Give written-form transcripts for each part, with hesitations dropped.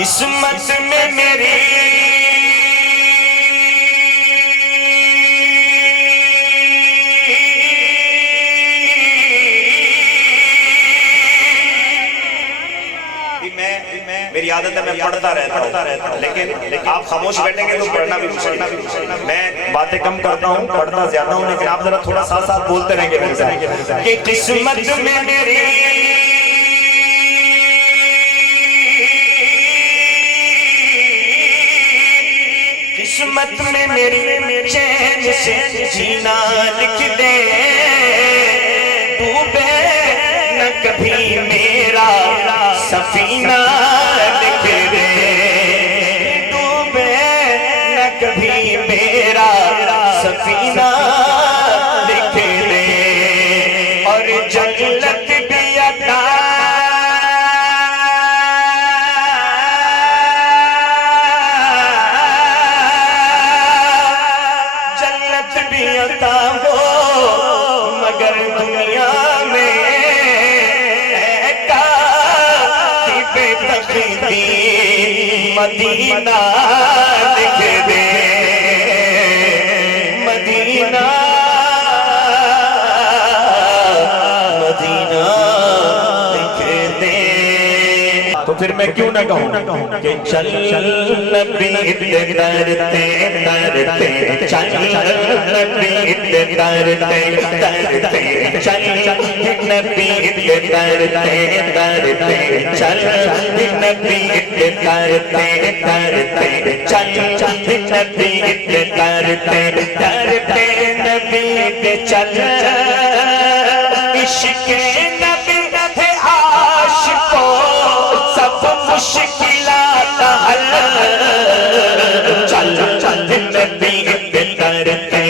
قسمت میں میری میری عادت ہے میں پڑھتا رہتا ہوں لیکن آپ خاموش بیٹھیں گے تو پڑھنا بھی مشکل ہے. میں باتیں کم کرتا ہوں پڑھتا زیادہ ہوں لیکن آپ ذرا تھوڑا ساتھ ساتھ بولتے رہیں گے میرے ساتھ کہ قسمت میں میری قسمت میں میری چین سے جینا لکھ دے ڈوبے نہ کبھی میرا سفینہ لکھ دے ڈوبے نہ کبھی میرا سفینہ لکھ دے اور جنت بھی عطا ہو مگر دنیا میں کاتب تقدیر مدینہ لکھ دے مدینہ مدینہ لکھ دے. تو پھر میں کیوں نہ کہوں کہ چل نبی درتے درتے چل نبی درتے درتے چل نبی درتے درتے چل نبی درتے درتے چل نبی درتے درتے نبی چل عشق نبی ہے عاشقوں سب مشکلات حل چل چل نبی درتے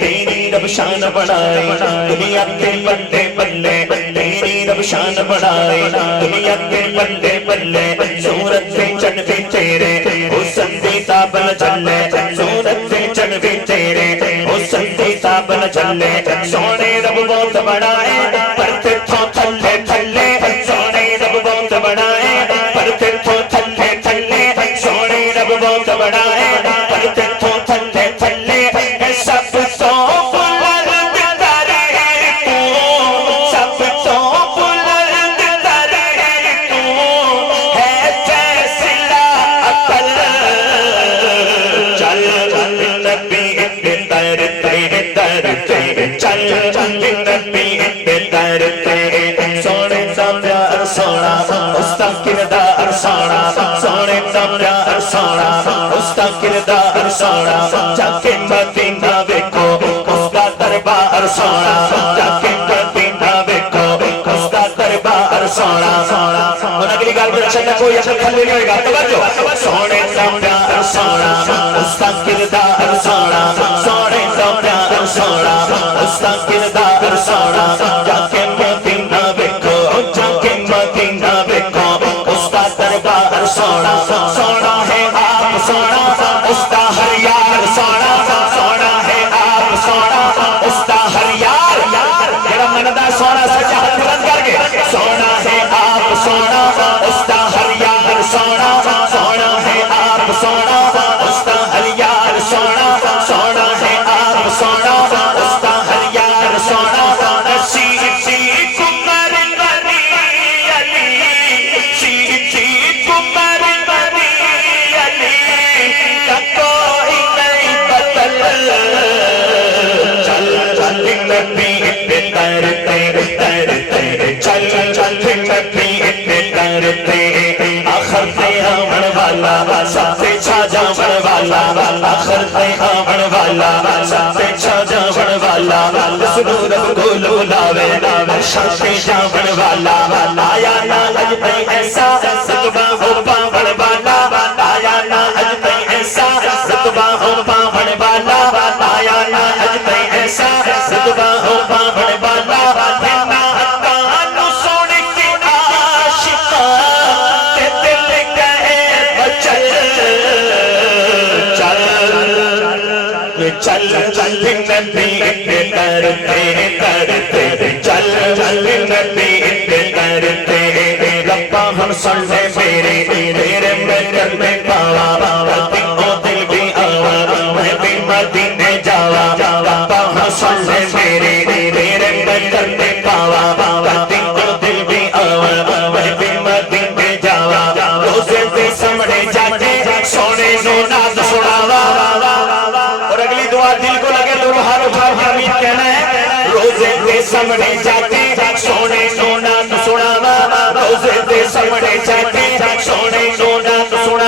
تیری رب شان بڑھائے دنیا کے بلے بلے تیری رب شان بڑھائے دنیا کے بلے بلے صورت سے چن بھی تیرے حسن بھی تابن چلے صورت سے چن بھی تیرے حسن بھی تابن چلے سونے رب بہت بڑھائے پرتے تھو تھلے تھلے سونے رب بہت بڑھائے پرتے تھو تھلے تھلے سونے رب بہت بڑھائے پرتے تھو تھلے تھلے سب تو بلند ترے تو سب تو بلند ترے تو ہے فیصلہ عقل چل نبی درتے درتے چل نبی درتے سونے سا پیار سونا اس کا کردار سونا سونے سا پیار سونا اس کا کردار سونا جا کے مدینہ ویکھو اس کا دربار سونا جا کے مدینہ ویکھو اس کا دربار سونا اور اگلی گال پر اچھا کوئی اچھا کھلے نہیں ہوئے گا توجہ سونے سا پیار سونا اس کا کردار سونا سونے سا پیار سونا اس کا کردار سونا جا کے مدینہ ویکھو جا کے مدینہ ویکھو اس کا دربار سونا سونا ہے آپ سونا اس کا ہر یار سونا سونا ہے آپ سونا اس کا ہر یار میرا مندہ سونا سچا ہاتھ بند کر کے سونا ہے آپ سونا اس کا ہر یار سونا سونا ہے آپ سونا اس کا ہر یار سونا سونا ہے آپ سونا اس کا ہر یار سونا آخر تے آمن والا سب سے چھا جاون والا آخر تے آمن والا سب سے چھا جاون والا سنورت کو لولاوے شاپے جاون والا آیا نا اج تے ایسا ستبہ ہو پاون والا آیا نا اج تے ایسا ستبہ ہو پاون والا آیا نا اج تے ایسا ستبہ ہو پاون والا چل چل نبی درتے درتے چل چل نبی درتے ربا ہم سن میرے میرے کرنے پاوا کبھی او دل بھی آوا میں بھی مدینے جاوا پاہا سنے میرے تیرے میں کرنے پاوا کبھی او دل بھی آوا میں بھی مدینے جاوا روزے دے سامنے جا کے سونے نو ناز سناوا اور اگلی دعا دل کو لگے تو باہر اٹھا حمید کہنا ہے روزے دے سامنے جا کے سونے نو ناز سناوا روزے دے سامنے جا کے سونے نو ناز سناوا